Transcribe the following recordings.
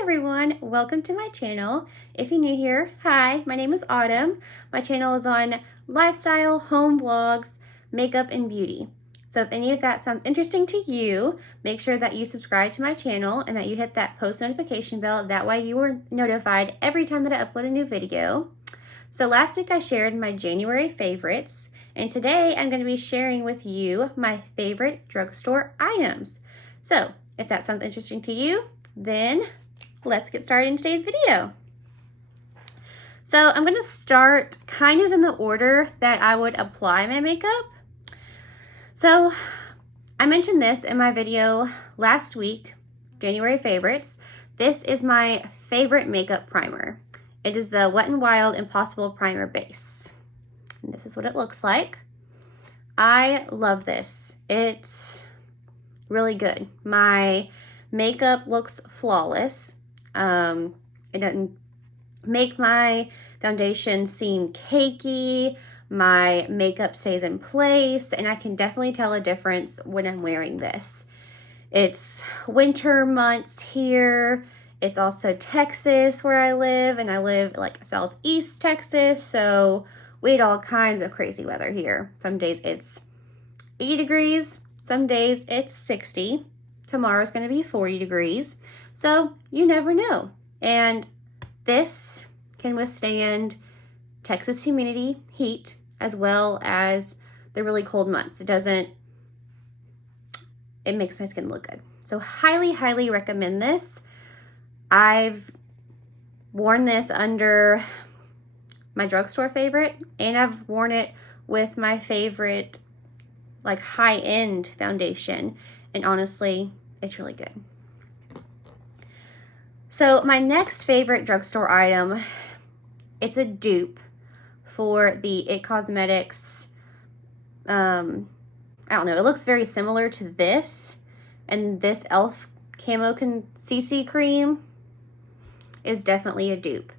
everyone, welcome to my channel. If you're new here, hi, my name is Autumn. My channel is on lifestyle, home vlogs, makeup, and beauty. So if any of that sounds interesting to you, make sure that you subscribe to my channel and that you hit that post notification bell. That way you are notified every time that I upload a new video. So last week I shared my January favorites, and today I'm going to be sharing with you my favorite drugstore items. So if that sounds interesting to you, then let's get started in today's video. So I'm going to start kind of in the order that I would apply my makeup. So I mentioned this in my video last week, January favorites. This is my favorite makeup primer. It is the Wet n Wild Impossible Primer Base. And this is what it looks like. I love this. It's really good. My makeup looks flawless. It doesn't make my foundation seem cakey. My makeup stays in place, and I can definitely tell a difference when I'm wearing this. It's winter months here. It's also Texas where I live, and I live like southeast Texas, so we had all kinds of crazy weather here. Some days it's 80 degrees, some days it's 60. Tomorrow's going to be 40 degrees, so you never know. And this can withstand Texas humidity, heat, as well as the really cold months. It makes my skin look good. So highly, highly recommend this. I've worn this under my drugstore favorite, and I've worn it with my favorite like high-end foundation, and honestly, it's really good. So my next favorite drugstore item, it's a dupe for the It Cosmetics, I don't know, it looks very similar to this, and this e.l.f. Camo CC cream is definitely a dupe.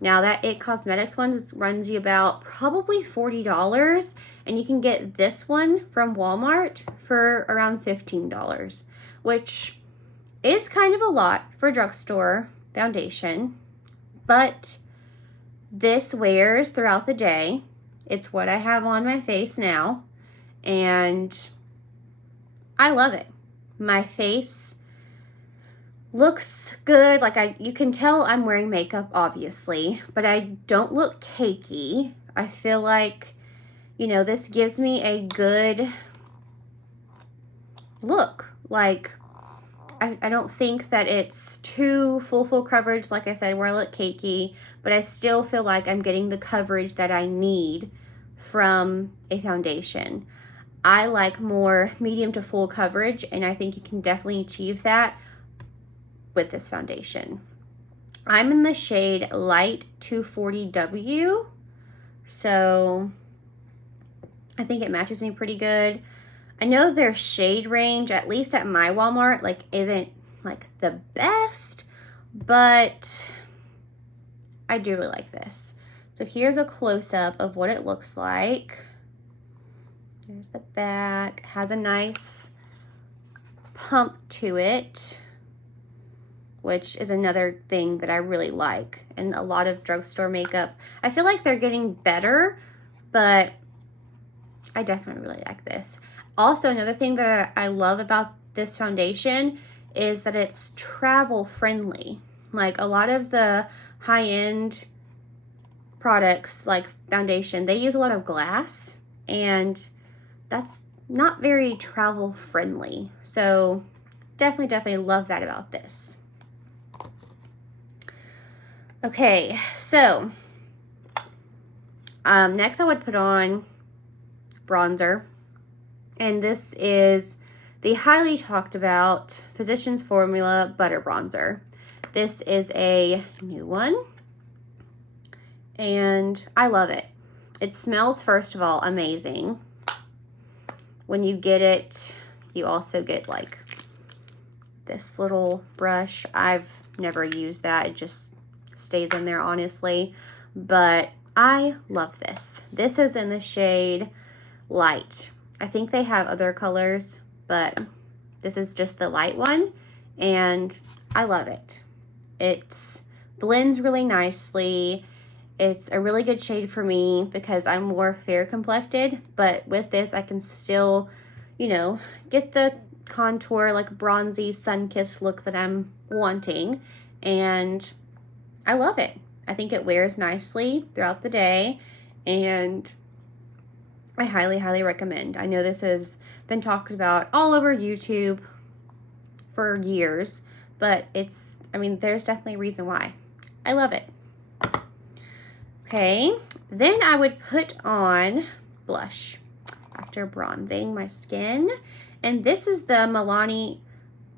Now that It Cosmetics one runs you about probably $40, and you can get this one from Walmart for around $15, which is kind of a lot for drugstore foundation, but this wears throughout the day. It's what I have on my face now, and I love it. My face looks good. Like you can tell I'm wearing makeup, obviously, but I don't look cakey. I feel like, you know, this gives me a good look. Like, I don't think that it's too full coverage, like I said, where I look cakey, but I still feel like I'm getting the coverage that I need from a foundation. I like more medium to full coverage, and I think you can definitely achieve that with this foundation. I'm in the shade Light 240W, so I think it matches me pretty good. I know their shade range, at least at my Walmart, like isn't like the best, but I do really like this. So here's a close-up of what it looks like. There's the back. It has a nice pump to it, which is another thing that I really like. And a lot of drugstore makeup, I feel like they're getting better, but I definitely really like this. Also, another thing that I love about this foundation is that it's travel friendly. Like a lot of the high-end products like foundation, they use a lot of glass, and that's not very travel friendly. So definitely love that about this. Okay, so next I would put on bronzer. And this is the highly talked about Physicians Formula Butter Bronzer. This is a new one, and I love it. It smells, first of all, amazing. When you get it, you also get like this little brush. I've never used that. It just stays in there, honestly. But I love this. This is in the shade Light. I think they have other colors, but this is just the light one, and I love it. It blends really nicely. It's a really good shade for me because I'm more fair complected, but with this I can still, you know, get the contour, like bronzy sun-kissed look that I'm wanting, and I love it. I think it wears nicely throughout the day, and I highly, highly recommend. I know this has been talked about all over YouTube for years, but it's, I mean, there's definitely a reason why. I love it. Okay, then I would put on blush after bronzing my skin. And this is the Milani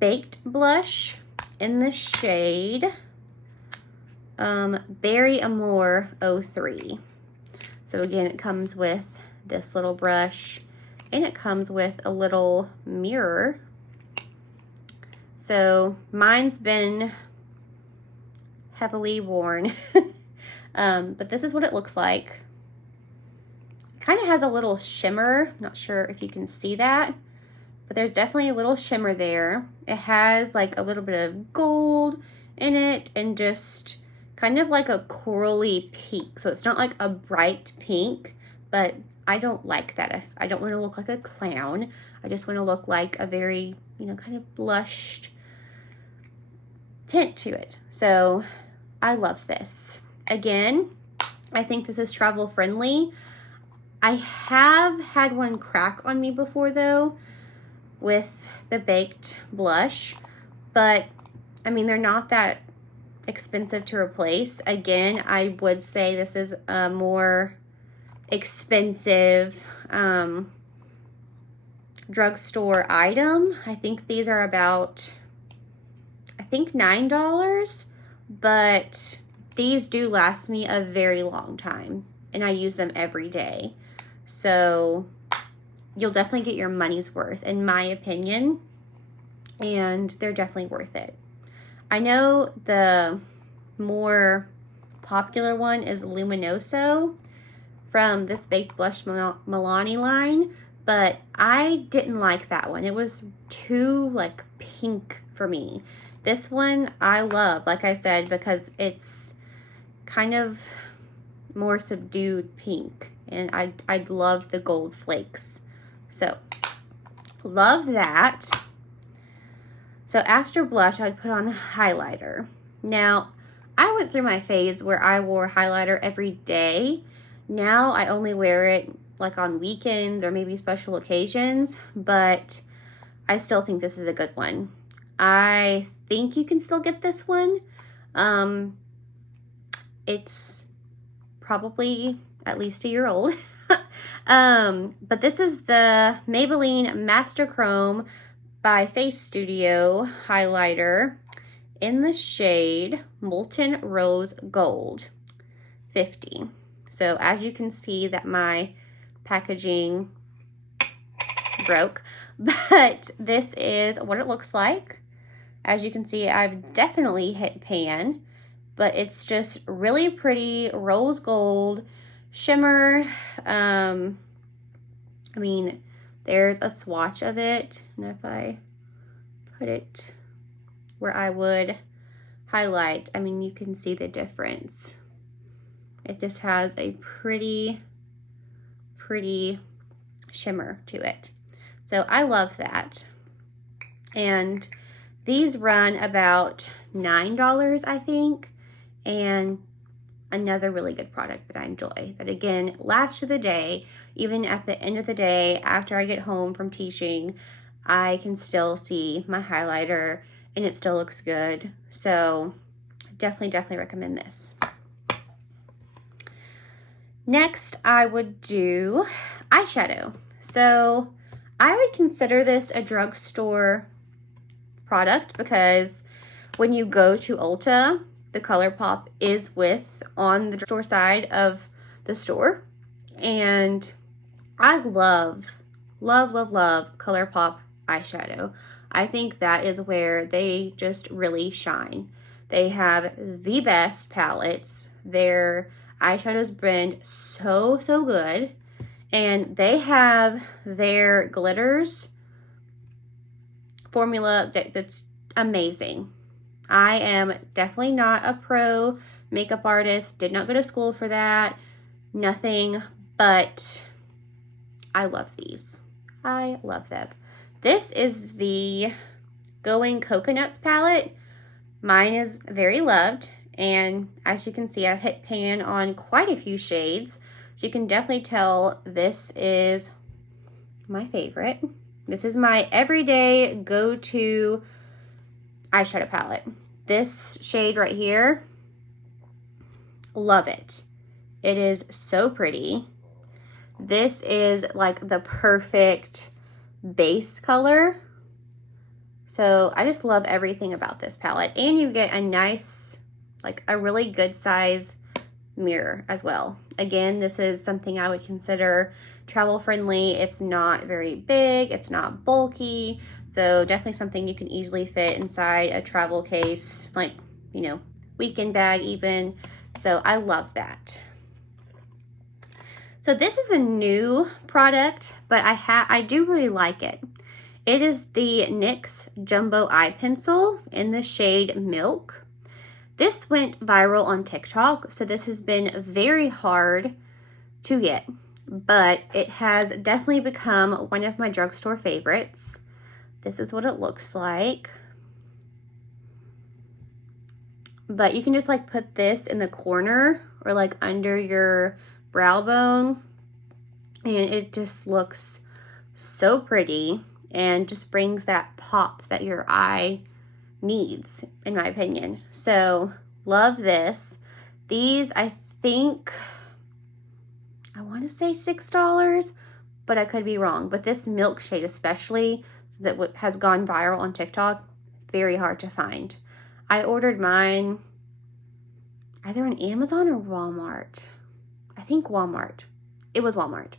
Baked Blush in the shade Berry Amore 03. So again, it comes with this little brush, and it comes with a little mirror. So mine's been heavily worn, but this is what it looks like. It kind of has a little shimmer. Not sure if you can see that, but there's definitely a little shimmer there. It has like a little bit of gold in it, and just kind of like a corally pink. So it's not like a bright pink, but I don't like that. I don't want to look like a clown. I just want to look like a very, you know, kind of blushed tint to it. So I love this. Again, I think this is travel friendly. I have had one crack on me before though with the baked blush, but I mean, they're not that expensive to replace. Again, I would say this is a more expensive drugstore item. I think these are about, I think $9, but these do last me a very long time, and I use them every day. So you'll definitely get your money's worth, in my opinion, and they're definitely worth it. I know the more popular one is Luminoso from this Baked Blush Milani line, but I didn't like that one. It was too like pink for me. This one I love, like I said, because it's kind of more subdued pink, and I love the gold flakes. So love that. So after blush, I'd put on highlighter. Now, I went through my phase where I wore highlighter every day. Now I only wear it like on weekends or maybe special occasions, but I still think this is a good one. I think you can still get this one. It's probably at least a year old. But this is the Maybelline MasterChrome by Face Studio highlighter in the shade Molten Rose Gold 50. So as you can see that my packaging broke, but this is what it looks like. As you can see, I've definitely hit pan, but it's just really pretty rose gold shimmer. I mean, there's a swatch of it, and if I put it where I would highlight, I mean, you can see the difference. It just has a pretty shimmer to it. So I love that. And these run about $9, I think, and another really good product that I enjoy, that again lasts through the day. Even at the end of the day, after I get home from teaching, I can still see my highlighter and it still looks good. So definitely recommend this. Next, I would do eyeshadow. So I would consider this a drugstore product because when you go to Ulta, the Colourpop is on the store side of the store, and I love Colourpop eyeshadow. I think that is where they just really shine. They have the best palettes. Their eyeshadows blend so good, and they have their glitters formula that's amazing. I am definitely not a pro makeup artist, did not go to school for that, nothing, but I love these. I love them. This is the Going Coconuts palette. Mine is very loved, and as you can see, I've hit pan on quite a few shades, so you can definitely tell this is my favorite. This is my everyday go-to eyeshadow palette. This shade right here, love it. It is so pretty. This is like the perfect base color. So I just love everything about this palette. And you get a nice, like a really good size mirror as well. Again, this is something I would consider travel friendly. It's not very big, it's not bulky. So definitely something you can easily fit inside a travel case, like, you know, weekend bag even. So I love that. So this is a new product, but I do really like it. It is the NYX Jumbo Eye Pencil in the shade Milk. This went viral on TikTok, so this has been very hard to get, but it has definitely become one of my drugstore favorites. This is what it looks like. But you can just like put this in the corner or like under your brow bone, and it just looks so pretty and just brings that pop that your eye needs, in my opinion. So love this. These, I think, I want to say $6, but I could be wrong. But this milk shade especially, since it has gone viral on TikTok, very hard to find. I ordered mine either on Amazon or Walmart. I think Walmart. It was Walmart,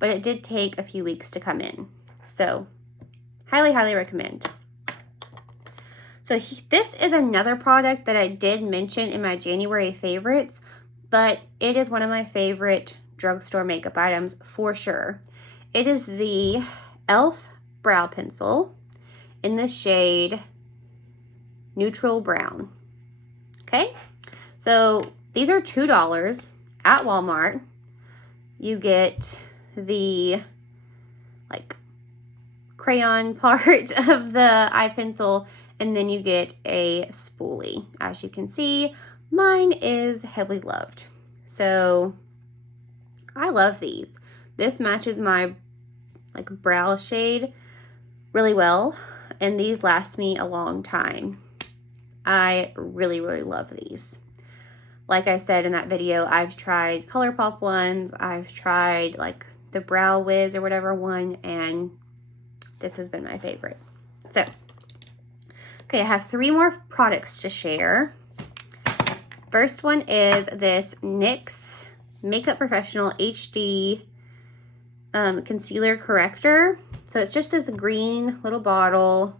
but it did take a few weeks to come in. So highly, highly recommend. So this is another product that I did mention in my January favorites, but it is one of my favorite drugstore makeup items for sure. It is the e.l.f. Brow Pencil in the shade Neutral Brown. Okay, so these are $2 at Walmart. You get the like crayon part of the eye pencil, and then you get a spoolie. As you can see, mine is heavily loved. So I love these. This matches my like brow shade really well, and these last me a long time. I really, really love these. Like I said in that video, I've tried Colourpop ones, I've tried like the Brow Wiz or whatever one, and this has been my favorite. So, okay, I have 3 more products to share. First one is this NYX Makeup Professional HD Concealer Corrector. So it's just this green little bottle,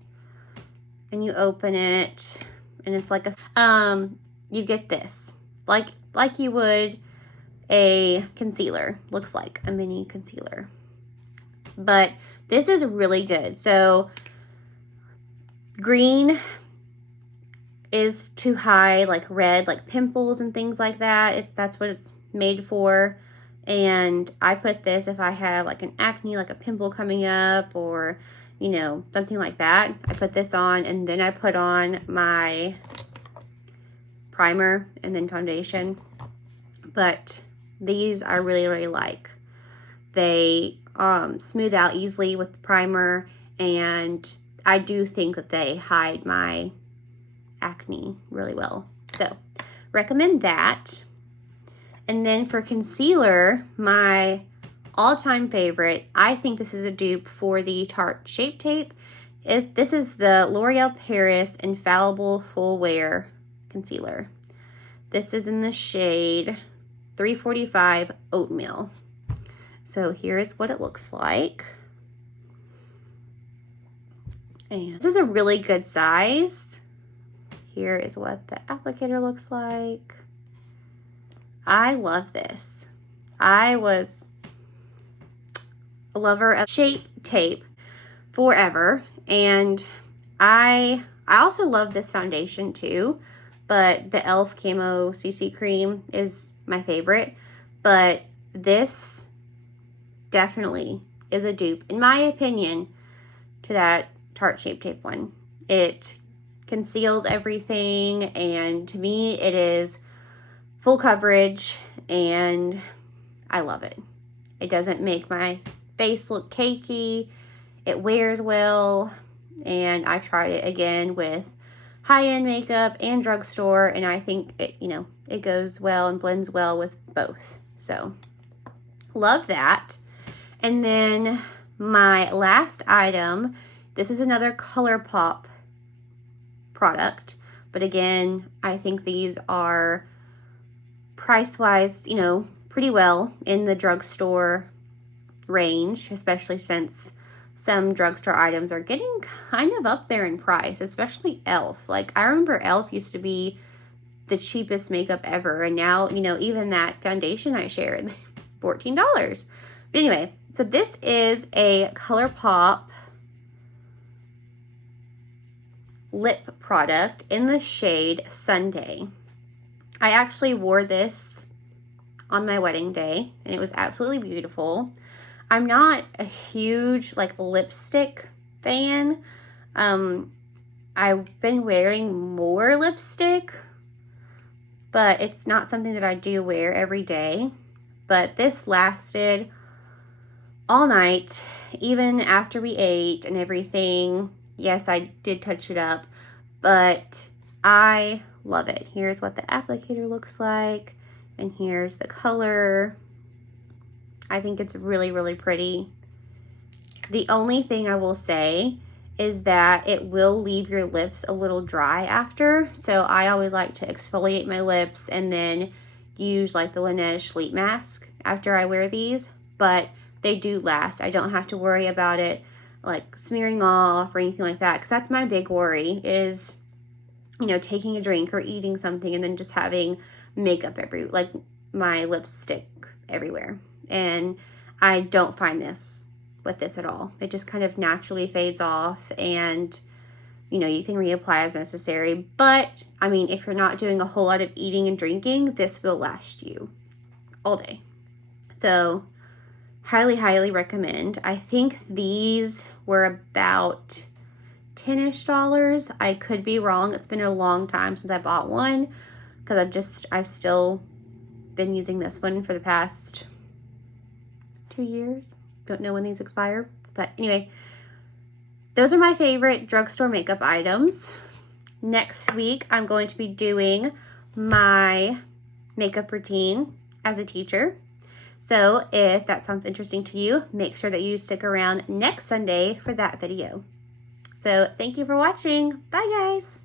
and you open it, and it's like a, you get this, like you would a concealer. Looks like a mini concealer. But this is really good. So green is to hide like red, like pimples and things like that. That's what it's made for. And I put this if I have like an acne, like a pimple coming up, or you know, something like that. I put this on, and then I put on my primer and then foundation. But these I really, really like. They smooth out easily with the primer, and I do think that they hide my acne really well. So recommend that. And then for concealer, my all-time favorite, I think this is a dupe for the Tarte Shape Tape. This is the L'Oreal Paris Infallible Full Wear Concealer. This is in the shade 345 Oatmeal. So here's what it looks like. And this is a really good size. Here is what the applicator looks like. I love this. I was a lover of Shape Tape forever, and I I also love this foundation too, but the e.l.f. Camo CC Cream is my favorite. But this definitely is a dupe, in my opinion, to that Tarte Shape Tape one. It conceals everything, and to me it is full coverage, and I love it. It doesn't make my face look cakey. It wears well, and I've tried it again with high-end makeup and drugstore, and I think it, you know, it goes well and blends well with both. So love that. And then my last item, this is another Colourpop product, but again, I think these are price-wise, you know, pretty well in the drugstore range, especially since some drugstore items are getting kind of up there in price, especially e.l.f. Like, I remember e.l.f. used to be the cheapest makeup ever, and now, you know, even that foundation I shared, $14. But anyway, so this is a Colourpop lip product in the shade Sunday. I actually wore this on my wedding day, and it was absolutely beautiful. I'm not a huge, like, lipstick fan. I've been wearing more lipstick, but it's not something that I do wear every day. But this lasted all night, even after we ate and everything. Yes, I did touch it up, but I love it. Here's what the applicator looks like, and here's the color. I think it's really, really pretty. The only thing I will say is that it will leave your lips a little dry after, so I always like to exfoliate my lips and then use like the Laneige Sleep Mask after I wear these, but they do last. I don't have to worry about it like smearing off or anything like that, because that's my big worry is, you know, taking a drink or eating something and then just having makeup like my lipstick everywhere. And I don't find this with this at all. It just kind of naturally fades off, and you know, you can reapply as necessary. But I mean, if you're not doing a whole lot of eating and drinking, this will last you all day. So highly, highly recommend. I think these were about $10-ish. I could be wrong. It's been a long time since I bought one, because I've still been using this one for the past 2 years. Don't know when these expire, but anyway, those are my favorite drugstore makeup items. Next week, I'm going to be doing my makeup routine as a teacher. So if that sounds interesting to you, make sure that you stick around next Sunday for that video. So thank you for watching. Bye, guys.